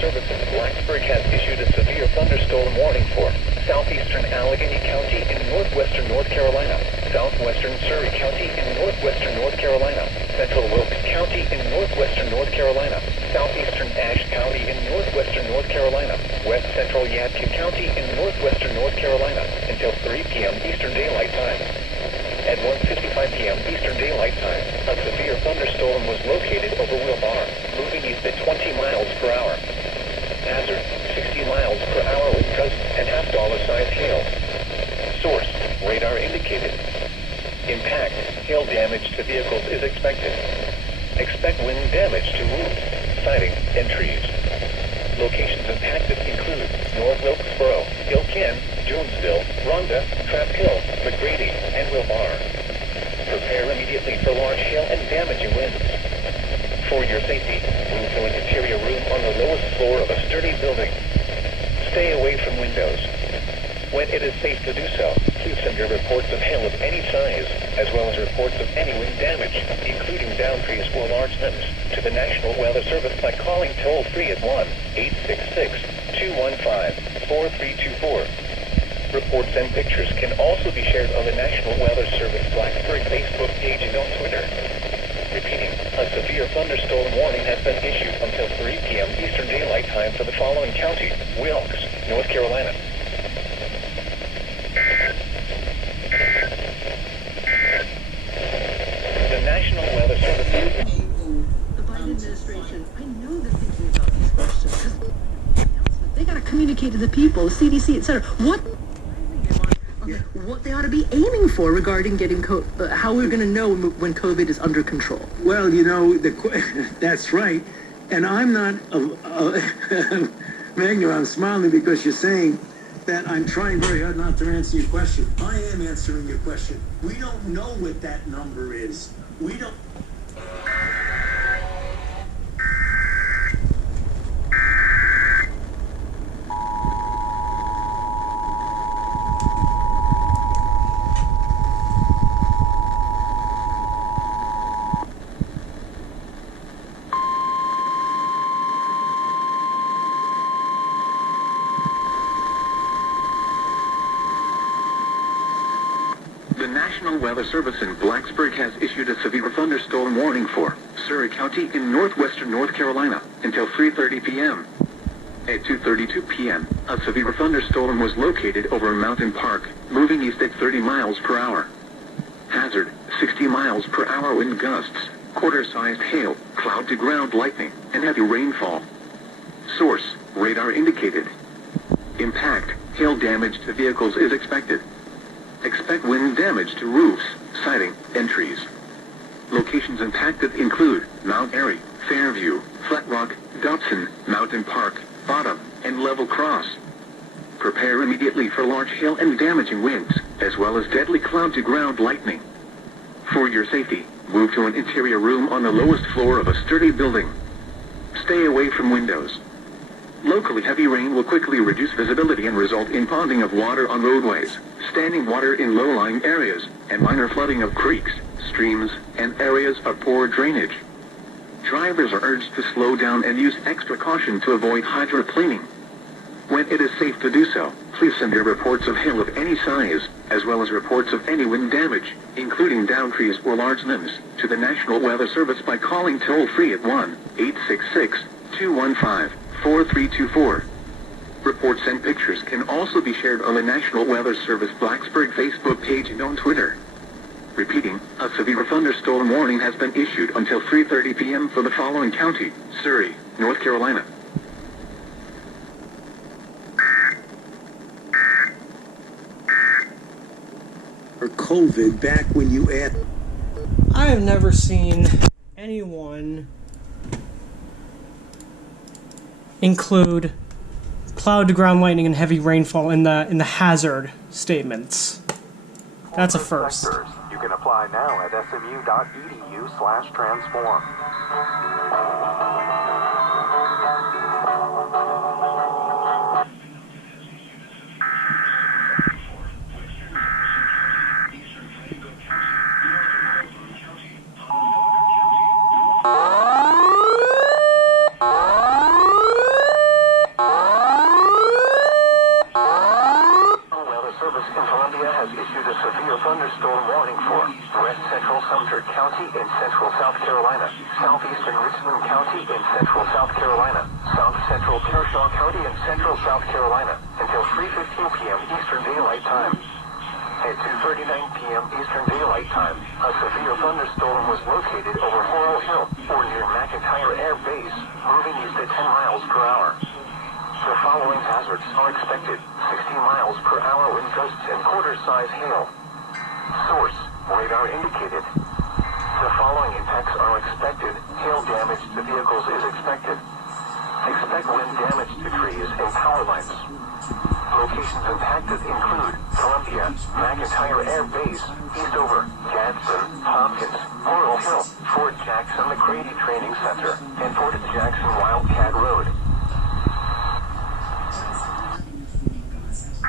Service in Blacksburg has issued a severe thunderstorm warning for southeastern Allegheny County in northwestern North Carolina, southwestern Surrey County in northwestern North Carolina, central Wilkes County in northwestern North Carolina, southeastern Ashe County in northwestern North Carolina, west central Yadkin County in northwestern North Carolina until 3 p.m. Eastern Daylight Time. At 1:55 p.m. Eastern Daylight Time, a severe thunderstorm was located over Wilmar, moving east at 20 miles per hour. Hazard, 60 miles per hour wind gusts and half-dollar-sized hail. Source, radar indicated. Impact, hail damage to vehicles is expected. Expect wind damage to roofs, siding, and trees. Locations impacted include North Wilkesboro, Ilkin, Jonesville, Rhonda, Trap Hill, McGrady, and Wilmar. Prepare immediately for large hail and damaging winds. For your safety, move to an interior room on the lowest floor of a sturdy building. Stay away from windows. When it is safe to do so, please send your reports of hail of any size, as well as reports of any wind damage, including downed trees or large limbs, to the National Weather Service by calling toll-free at 1-866-215-4324. Reports and pictures can also be shared on the National Weather Service Blacksburg Facebook page and on Twitter. Repeating, a severe thunderstorm warning has been issued until 3 p.m. Eastern Daylight Time for the following county: Wilkes, North Carolina. The National Weather Service. The Biden administration, I know they're thinking about these questions. They got to communicate to the people, CDC, etc. What they ought to be aiming for regarding getting how we're going to know when COVID is under control. Well, you know, that's right. And I'm not, Magna, I'm smiling because you're saying that I'm trying very hard not to answer your question. I am answering your question. We don't know what that number is. We don't. The National Weather Service in Blacksburg has issued a severe thunderstorm warning for Surrey County in northwestern North Carolina until 3:30 p.m. At 2:32 p.m., a severe thunderstorm was located over Mountain Park, moving east at 30 miles per hour. Hazard, 60 miles per hour wind gusts, quarter-sized hail, cloud-to-ground lightning, and heavy rainfall. Source, radar indicated. Impact, hail damage to vehicles is expected. Expect wind damage to roofs, siding, and trees. Locations impacted include Mount Airy, Fairview, Flat Rock, Dobson, Mountain Park, Bottom, and Level Cross. Prepare immediately for large hail and damaging winds, as well as deadly cloud-to-ground lightning. For your safety, move to an interior room on the lowest floor of a sturdy building. Stay away from windows. Locally heavy rain will quickly reduce visibility and result in ponding of water on roadways, standing water in low-lying areas, and minor flooding of creeks, streams, and areas of poor drainage. Drivers are urged to slow down and use extra caution to avoid hydroplaning. When it is safe to do so, please send your reports of hail of any size, as well as reports of any wind damage, including downed trees or large limbs, to the National Weather Service by calling toll-free at 1-866-215-4324. Reports and pictures can also be shared on the National Weather Service Blacksburg Facebook page and on Twitter. Repeating, a severe thunderstorm warning has been issued until 3:30 p.m. for the following county: Surrey, North Carolina. For COVID, back when you asked. I have never seen anyone include cloud-to-ground lightning and heavy rainfall in the hazard statements. That's a first. You can apply now at smu.edu/transform. County in central South Carolina, southeastern Richland County in central South Carolina, south central Kershaw County in central South Carolina, until 3:15 p.m. Eastern Daylight Time. At 2:39 p.m. Eastern Daylight Time, a severe thunderstorm was located over Laurel Hill, or near McIntyre Air Base, moving east at 10 miles per hour. The following hazards are expected: 60 miles per hour wind gusts and quarter-size hail. Source: radar indicated. The following impacts are expected. Hail damage to vehicles is expected. Expect wind damage to trees and power lines. Locations impacted include Columbia, McIntyre Air Base, Eastover, Gadsden, Hopkins, Laurel Hill, Fort Jackson McCready Training Center, and Fort Jackson Wildcat Road.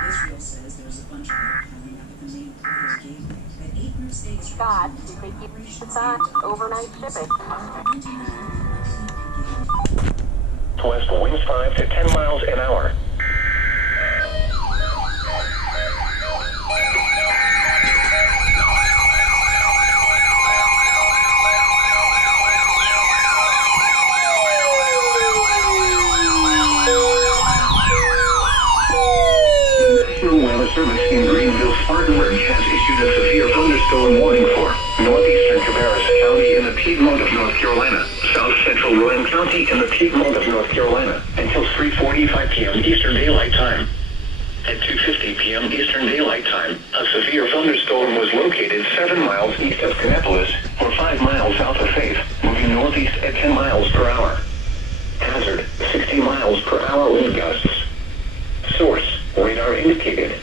Israel says there's a bunch of work coming up at the main corridor gateway. At 8 new states, God, they keep that overnight shipping. West winds 5 to 10 miles an hour. National Weather Service in Greenville, Spartanburg has issued a severe thunderstorm warning for northeastern Cabarrus County in the Piedmont of North Carolina, south central Rowan County in the Piedmont of North Carolina, until 3:45 p.m. Eastern Daylight Time. At 2:50 p.m. Eastern Daylight Time, a severe thunderstorm was located 7 miles east of Kannapolis, or 5 miles south of Faith, moving northeast at 10 miles per hour. Hazard: 60 miles per hour wind gusts. Source: radar indicated.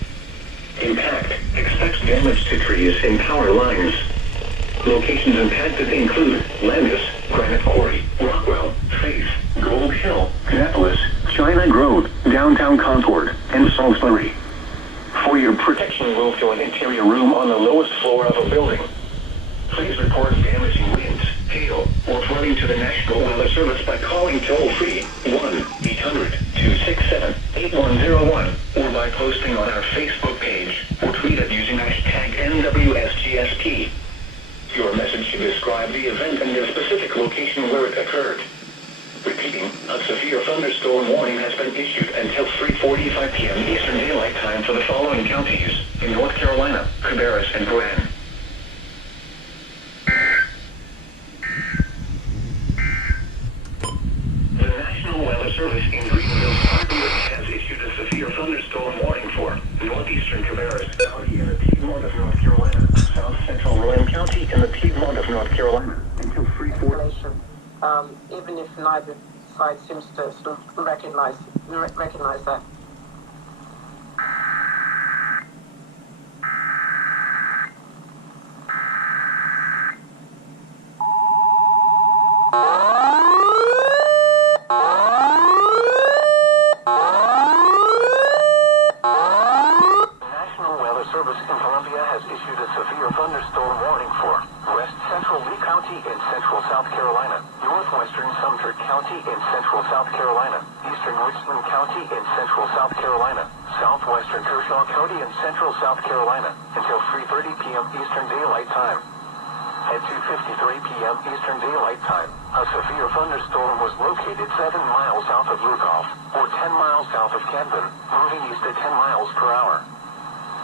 Impact: expects damage to trees and power lines. Locations impacted include Landis, Granite Quarry, Rockwell, Faith, Gold Hill, Kannapolis, China Grove, Downtown Concord, and Salisbury. For your protection, we'll fill an interior room on the lowest floor of a building. Please report damaging winds, hail, or flooding to the National Weather Service by calling toll-free 1-800-267-8101 or by posting on our Facebook page or tweet it using hashtag NWSGSP. Your message should describe the event and your specific location where it occurred. Repeating, a severe thunderstorm warning has been issued until 3:45 p.m. Eastern Daylight Time for the following counties in North Carolina, Cabarrus, and Rowan. The National Weather Service in Greenville, Spartanburg has issued a severe thunderstorm warning for northeastern Cabarrus County in the Piedmont of North Carolina, south central Rowan County in the Piedmont of North Carolina, until 3:40. Even if neither side seems to sort of recognize that. National Weather Service in Columbia has issued a severe thunderstorm warning for west central Lee County in central South Carolina, northwestern Sumter County in central South Carolina, eastern Richland County in central South Carolina, southwestern Kershaw County in central South Carolina, until 3:30 p.m. Eastern Daylight Time. At 2:53 p.m. Eastern Daylight Time, a severe thunderstorm was located 7 miles south of Lugoff, or 10 miles south of Camden, moving east at 10 miles per hour.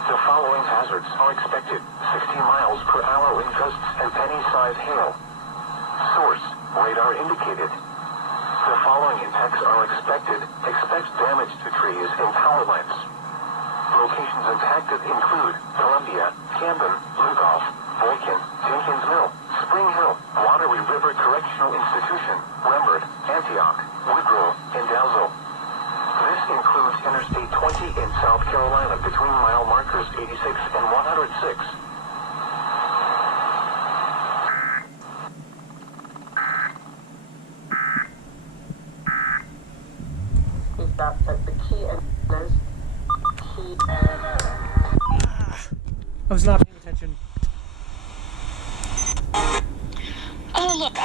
The following hazards are expected: 60 miles per hour wind gusts and penny-sized hail. Source: radar indicated. The following impacts are expected: expects damage to trees and power lines. Locations impacted include Columbia, Camden, Lugoff, Boykin, Jenkins Mill, Spring Hill, Wateree River Correctional Institution, Rembert, Antioch, Woodrow, and Dalzell. This includes Interstate 20 in South Carolina between mile markers 86 and 106. Is that the key is key. I was not paying attention. Oh, look.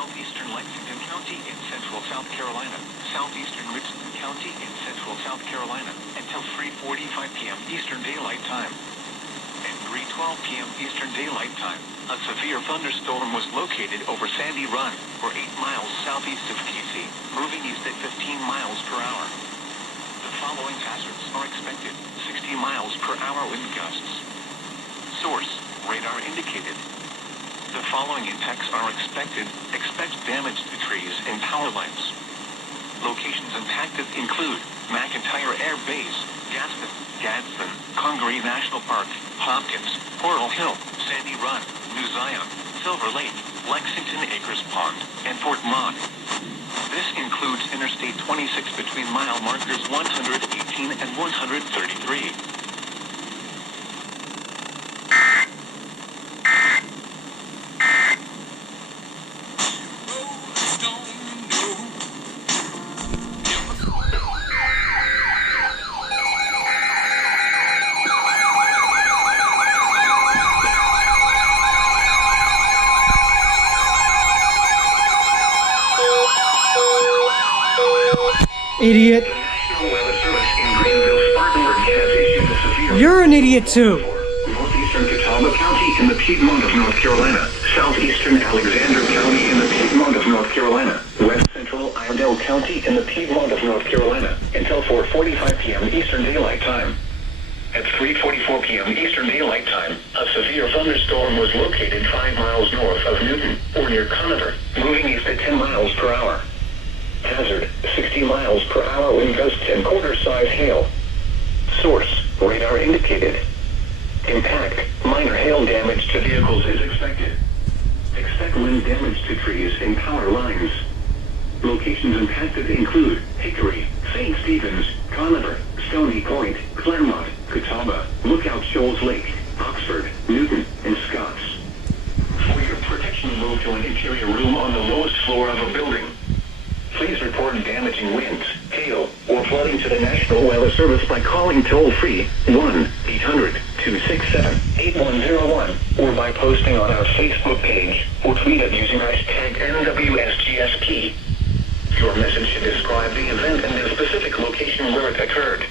southeastern Lexington County in central South Carolina, southeastern Richland County in central South Carolina, until 3:45 p.m. Eastern Daylight Time. At 3:12 p.m. Eastern Daylight Time, a severe thunderstorm was located over Sandy Run, or 8 miles southeast of Casey, moving east at 15 miles per hour. The following hazards are expected: 60 miles per hour wind gusts. Source: radar indicated. The following impacts are expected. Expect damage to trees and power lines. Locations impacted include McIntyre Air Base, Gadsden, Congaree National Park, Hopkins, Coral Hill, Sandy Run, New Zion, Silver Lake, Lexington Acres Pond, and Fort Maud. This includes Interstate 26 between mile markers 118 and 133. Idiot. You're an idiot too. Northeastern Catawba County in the Piedmont of North Carolina. Southeastern Alexander County in the Piedmont of North Carolina. West Central Iredell County in the Piedmont of North Carolina. Until 4:45 p.m. Eastern Daylight Time. At 3:44 p.m. Eastern Daylight Time, a severe thunderstorm was located 5 miles north of Newton, or near Conover, moving east at 10 miles per hour. Hazard: 60 miles per hour wind gusts and quarter-size hail. Source: radar indicated. Impact: minor hail damage to vehicles is expected. Expect wind damage to trees and power lines. Locations impacted include Hickory, St. Stephen's, Conover, Stony Point, Claremont, Catawba, Lookout Shoals Lake, Oxford, Newton, and Scotts. For your protection, move to an interior room on the lowest floor of a building. Please report damaging winds, hail, or flooding to the National Weather Service by calling toll-free 1-800-267-8101 or by posting on our Facebook page or tweet it using hashtag NWSGSP. Your message should describe the event and the specific location where it occurred.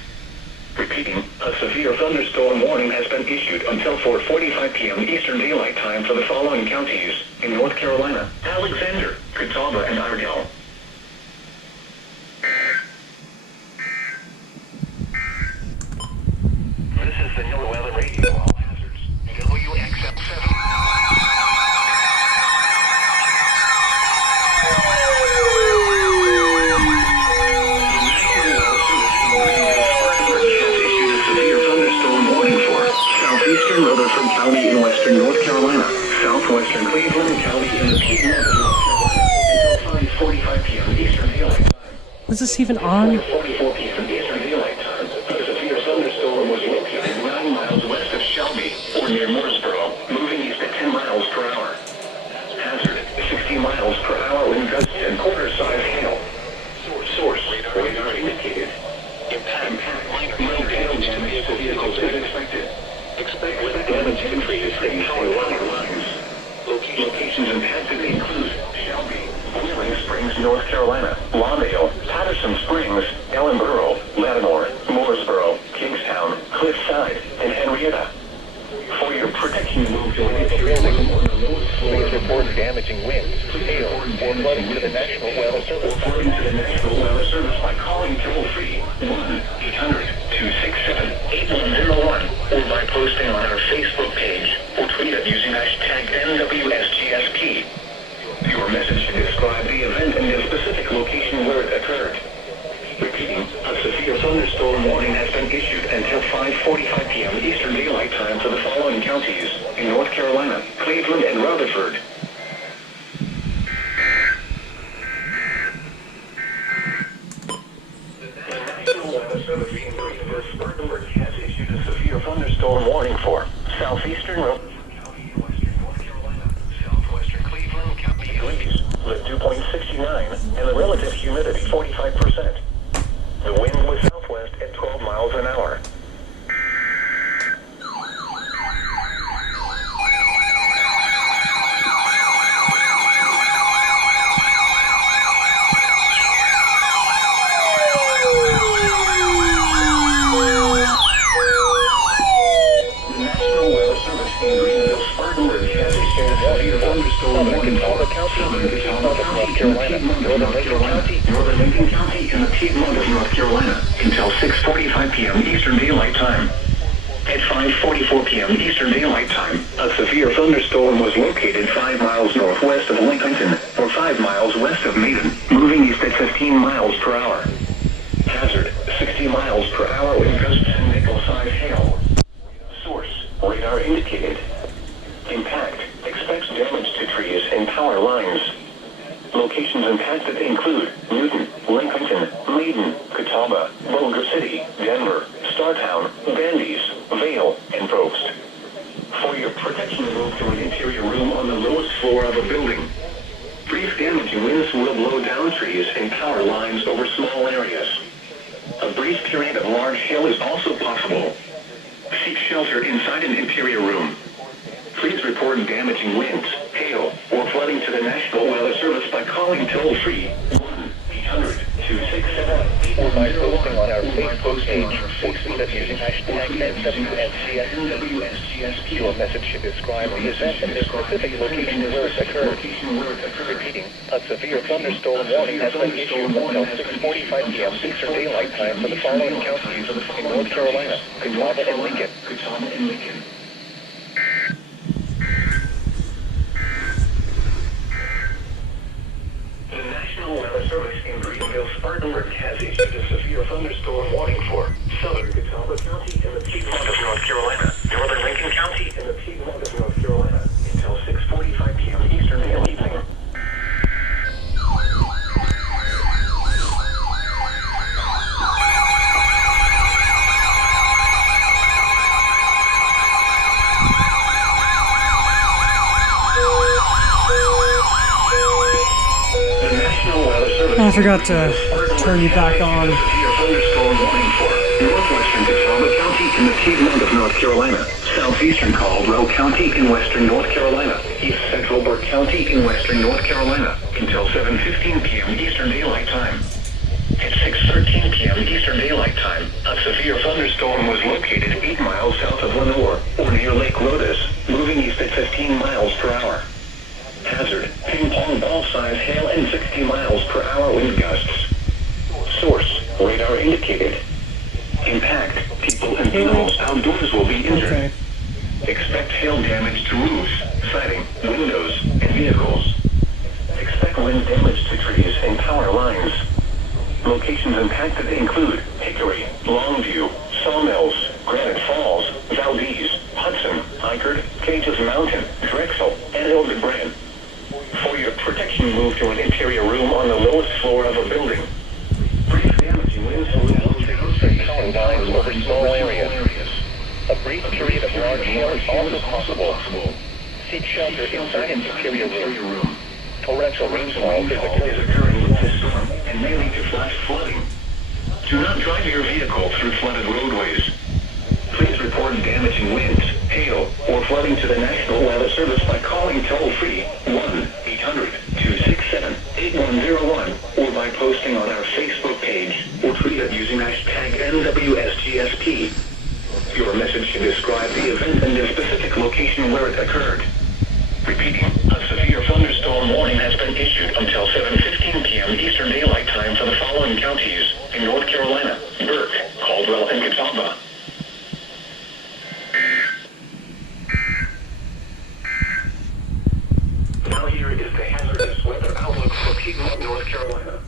Repeating, a severe thunderstorm warning has been issued until 4:45 p.m. Eastern Daylight Time for the following counties in North Carolina: Alexander, Catawba, and Iredell. This is the NOAA Weather Radio. All hazards. WXM7. Southeastern Rutherford County in western North Carolina, southwestern Cleveland County in the Piedmont of North Carolina, until 5:45 p.m. Eastern Daylight Time. Was this even on? 4:44 p.m. Eastern Daylight Time, a severe thunderstorm was located 9 miles west of Shelby, or near Mooresboro, moving east at 10 miles per hour. Hazard: 60 miles per hour wind gusts and quarter-size hail. Source: radar indicated. Impact: minor hail damage to vehicles is expected. Expect damage to trees and power lines. Locations impacted include Shelby, Wheeling Springs, North Carolina, Lawndale, Patterson Springs, Ellenboro, Lattimore, Mooresboro, Kingstown, Cliffside, and Henrietta. For your protection, move to an interior room on the lowest floor. Please report damaging winds, hail, or flooding to the National Weather Service. By calling toll-free 1-800-267-8101 or by posting on our Facebook page or tweet it using hashtag NWSGSP. Your message should describe the event and the specific location where it occurred. Repeating, a severe thunderstorm warning has been issued until 5:45 p.m. Eastern Daylight Time for the following counties in North Carolina: Cleveland and Rutherford. The National Weather Service in Spartanburg has issued a severe thunderstorm warning for southeastern Rutherford County in western North Carolina, southwestern Cleveland County, the dew point 69, and the relative humidity 45%. The wind was southwest at 12 miles an hour. County in the Piedmont of North Carolina, Northern Lincoln County in the Piedmont of North Carolina, until 6:45 p.m. Eastern Daylight Time. At 5:44 p.m. Eastern Daylight Time, a severe thunderstorm was located 5 miles northwest of Lincoln, or 5 miles west of Maiden, moving east at 15 miles per hour. Hazard, 60 miles per hour with gusts and nickel-sized hail. Source, radar indicated. Impact, expects damage to trees and power lines. Locations impacted include Newton, Lincoln, Maiden, Catawba, Boulder City, Denver, Startown, Bandies, Vale, and Post. For your protection, move to an interior room on the lowest floor of a building. Brief damaging winds will blow down trees and power lines over small areas. A brief period of large hail is also possible. Seek shelter inside an interior room. Please report damaging winds, hail, or flooding to the National Weather Service by calling toll-free 1-800-267-8101 or by posting on our Facebook page, using hashtag NWSGSP. Your message should describe the event and the specific location where it occurred. Repeating, a severe thunderstorm warning has been issued until 6:45 p.m. Eastern Daylight Time for the following counties in North Carolina, Catawba and Lincoln. The National Weather Service in Greenville-Spartanburg has issued a severe thunderstorm warning for southern Catawba County in the Piedmont of North Carolina, northern Lincoln County in the Piedmont of North Carolina, until 6:45 p.m. Eastern Daylight Evening. I forgot to turn you back on. Thunderstorm warning for northwestern Catawba County in the Piedmont of North Carolina, southeastern Caldwell County in western North Carolina, east central Burke County in western North Carolina, until 7:15 p.m. Eastern Daylight Time. At 6:13 p.m. Eastern Daylight Time, a severe thunderstorm was located 8 miles south of Lenore, or near Lake Rodas, moving east at 15 miles per hour. Hazard, ping-pong ball-size hail and 60 miles per hour wind gusts. Source, radar indicated. Impact, people and animals outdoors will be injured. Okay. Expect hail damage to roofs, siding, windows, and vehicles. Expect wind damage to trees and power lines. Locations impacted include Hickory, Longview, Sawmills, Granite Falls, Valdez, Hudson, Eichard, Cages Mountain, Drexel, and Hildebrand. For your protection, move to an interior room on the lowest floor of a building. Brief damaging winds will blow down and power lines over small areas. A brief period of large hail is also possible. Seek shelter inside an interior room. Torrential rainfall is occurring with this storm and may lead to flash flooding. Do not drive your vehicle through flooded roadways. Please report damaging winds, hail, or flooding to the National Weather Service by calling toll-free 1-800-267-8101 or by posting on our Facebook page or tweet it using hashtag NWSGSP. Your message should describe the event and the specific location where it occurred. Repeating, a severe thunderstorm warning has been issued until 7:15 p.m. Eastern Daylight Time for the following counties in North Carolina, Burke, Caldwell, and Catawba. Now here is the hazardous weather outlook for Piedmont, North Carolina.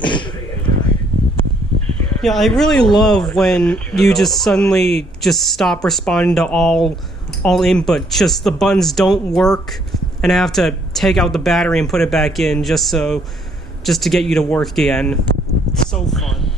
Today and tonight. Yeah, I really love when you just suddenly just stop responding to all input. Just the buttons don't work, and I have to take out the battery and put it back in just to get you to work again. It's so fun.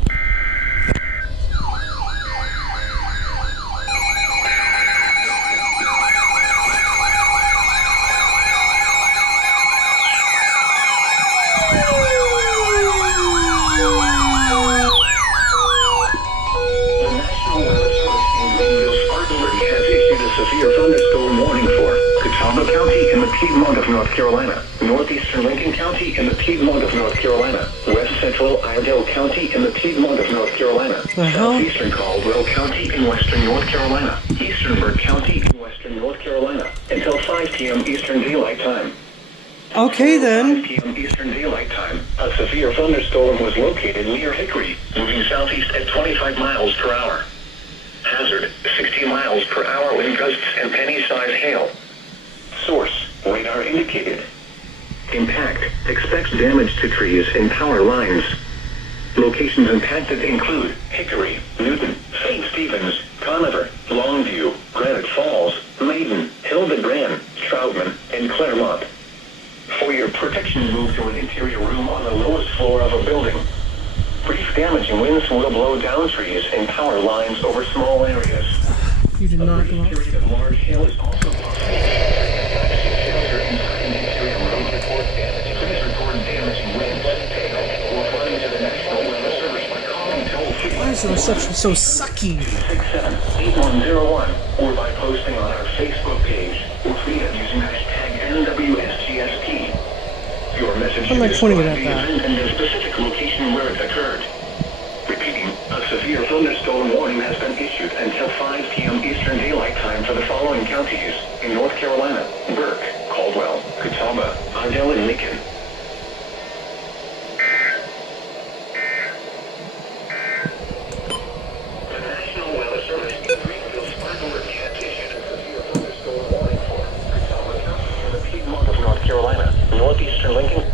Piedmont of North Carolina, northeastern Lincoln County in the Piedmont of North Carolina, west central Iredell County in the Piedmont of North Carolina, southeastern Caldwell County in western North Carolina, eastern Burke County in western North Carolina, until 5 p.m. Eastern Daylight Time. Okay, then. 5 p.m. Eastern Daylight Time, a severe thunderstorm was located near Hickory, moving southeast at 25 miles per hour. Hazard, 60 miles per hour wind gusts and penny-sized hail. Source, radar indicated. Impact, expects damage to trees and power lines. Locations impacted include Hickory, Newton, St. Stephen's, Conover, Longview, Granite Falls, Maiden, Hildebrand, Troutman, and Claremont. For your protection, move to an interior room on the lowest floor of a building. Brief damaging winds will blow down trees and power lines over small areas. You did not go A period of large hail is also possible. Shelter inside an interior room. Please report damaging winds, hail, or flying to the National Weather Service by calling toll-free. Why is the reception so sucky? 667-8101, or by posting on our Facebook page, or tweet it using hashtag NWSGSP. Your message I'm not is pointing it the at that. event and the specific location where it occurred. Repeating, a severe thunderstorm warning has been issued until 5 p.m. Eastern Daylight Time for the following counties in North Carolina: Burke, Caldwell, Catawba, Adel, and Lincoln. The National Weather Service in Greenville, Spartanburg has issued a severe thunderstorm warning for Catawba County in the Piedmont of North Carolina, northeastern Lincoln,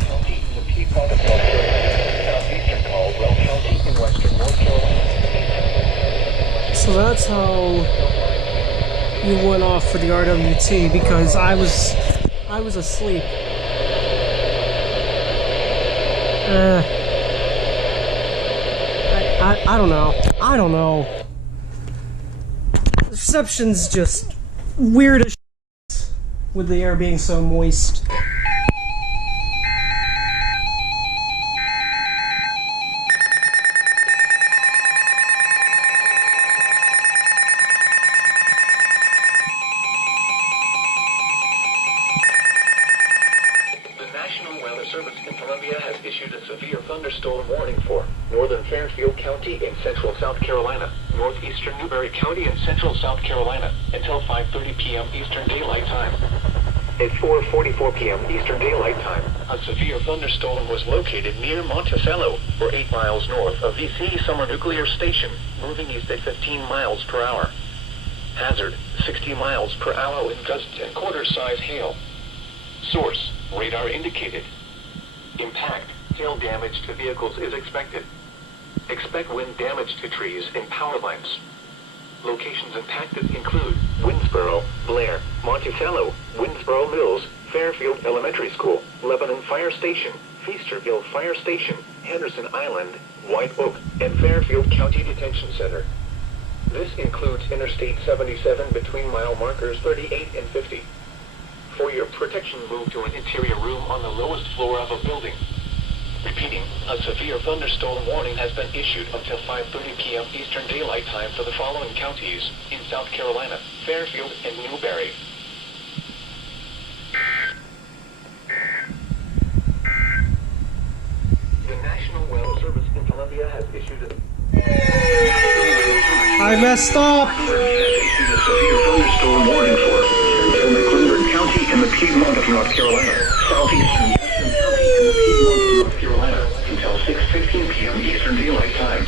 County in the Piedmont of North Carolina, southeastern Caldwell County in western North Carolina. So that's how you went off for the RWT, because I was asleep. I don't know. I don't know. The reception's just weird as shit with the air being so moist. The National Weather Service in Columbia has issued a severe thunderstorm warning for northern Fairfield County in central South Carolina, northeastern Newberry County in central South Carolina, until 5:30 p.m. Eastern Daylight Time. At 4:44 p.m. Eastern Daylight Time, a severe thunderstorm was located near Monticello, or 8 miles north of VC Summer Nuclear Station, moving east at 15 miles per hour. Hazard, 60 miles per hour wind gusts and quarter-size hail. Source, radar indicated. Impact, hail damage to vehicles is expected. Expect wind damage to trees and power lines. Locations impacted include Winnsboro, Blair, Monticello, Winnsboro Mills, Fairfield Elementary School, Lebanon Fire Station, Feasterville Fire Station, Henderson Island, White Oak, and Fairfield County Detention Center. This includes Interstate 77 between mile markers 38 and 50. For your protection, move to an interior room on the lowest floor of a building. Repeating, a severe thunderstorm warning has been issued until 5:30 p.m. Eastern Daylight Time for the following counties in South Carolina: Fairfield and Newberry. The National Weather Service in Columbia has issued a... I messed up! Has issued a severe thunderstorm warning for central McClellan County in the Piedmont of North Carolina, southeastern Jackson County in the Piedmont of North Carolina, until 6:15 p.m. Eastern Daylight Time.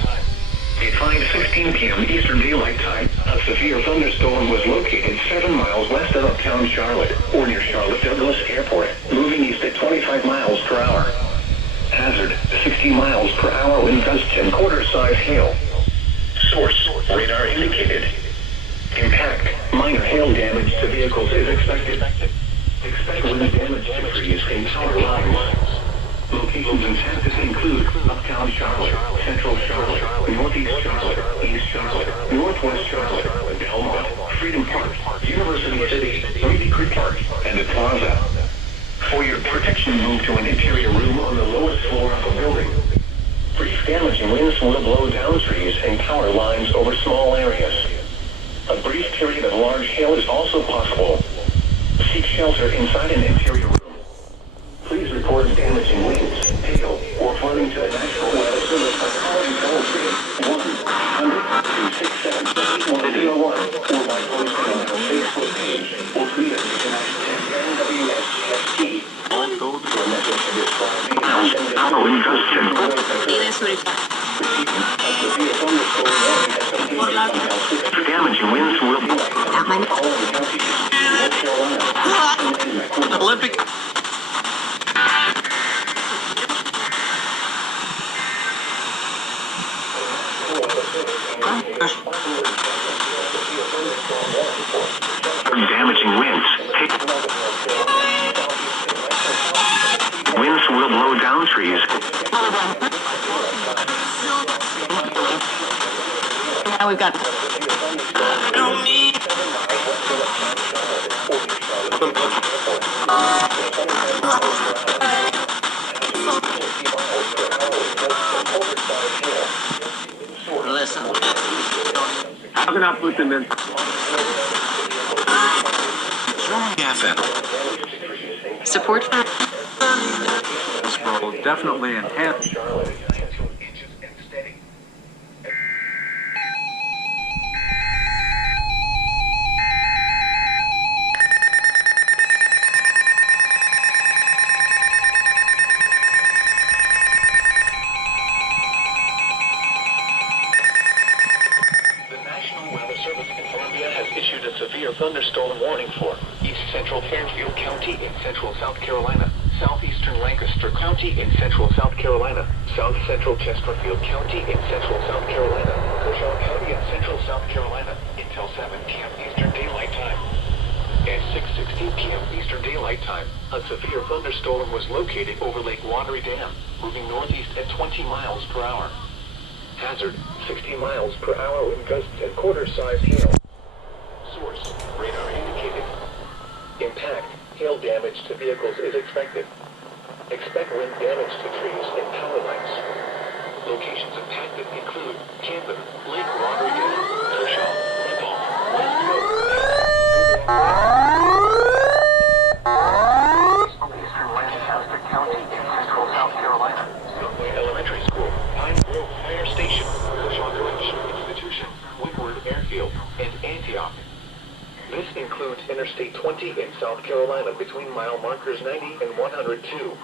At 5:16 p.m. Eastern Daylight Time, a severe thunderstorm was located 7 miles west of uptown Charlotte, or near Charlotte Douglas Airport, moving east at 25 miles per hour. Hazard, 60 miles per hour wind gusts and quarter-size hail. Source, radar indicated. Impact, minor hail damage to vehicles is expected. Expect wind damage to trees and power lines. Locations impacted include uptown Charlotte, central Charlotte, northeast Charlotte, east Charlotte, northwest Charlotte, Belmont, Freedom Park, University City, Reedy Creek Park, and the Plaza. For your protection, move to an interior room on the lowest floor of a building. Brief damaging winds will blow down trees and power lines over small areas. A brief period of large hail is also possible. Seek shelter inside an interior room. Please report damaging winds, hail, or flooding to the National Weather Service by calling toll-free 1-800-267-8101 or by posting on our Facebook page or tweet us at tomorrow in gusts and damaging winds will Olympic. damaging winds. Winds will blow down trees. Now we've got. Listen. How can I put them in? Support for. This will definitely enhance. Severe thunderstorm warning for East Central Fairfield County in central South Carolina, southeastern Lancaster County in central South Carolina, south central Chesterfield County in central South Carolina, Kershaw County in central South Carolina until 7 p.m. Eastern Daylight Time. At 6:16 p.m. Eastern Daylight Time, a severe thunderstorm was located over Lake Watery Dam, moving northeast at 20 miles per hour. Hazard, 60 miles per hour wind gusts and quarter-sized hail. Source, radar indicated. Impact, hail damage to vehicles is expected. Expect wind damage to trees and power lines. Locations impacted include Camden, Lake Watery Dam, Kershaw, Randolph, West Coast, Eastern Lancaster County in central South Carolina, Sunway Elementary School, Pine Grove Fire Station, Kershaw Correctional Institution, Woodward Airfield, and Antioch. This includes Interstate 20 in South Carolina between mile markers 90 and 102.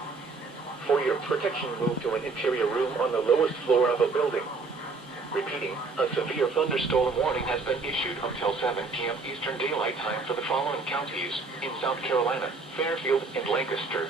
For your protection, move to an interior room on the lowest floor of a building. Repeating, a severe thunderstorm warning has been issued until 7 p.m. Eastern Daylight Time for the following counties in South Carolina, Fairfield, and Lancaster.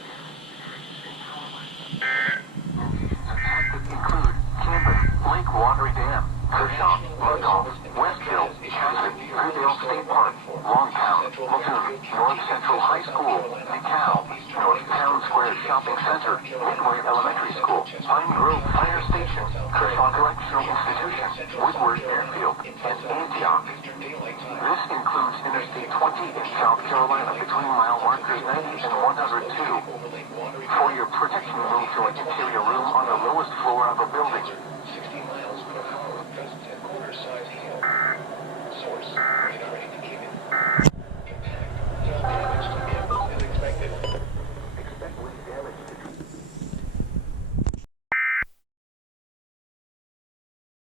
Include Camden, Lake Watery Dam, Kershaw, Randolph, Westfield, Camden, Fairfield State Park, Longtown, Mattoon, North Central High School, DeKalb, North Town Square Shopping Center, Woodward Elementary School, Pine Grove Fire Station, Kershaw Correctional Institution, Woodward Airfield, and Antioch. This includes Interstate 20 in South Carolina between mile markers 90 and 102. For your protection, move to an interior room on the lowest floor of a building.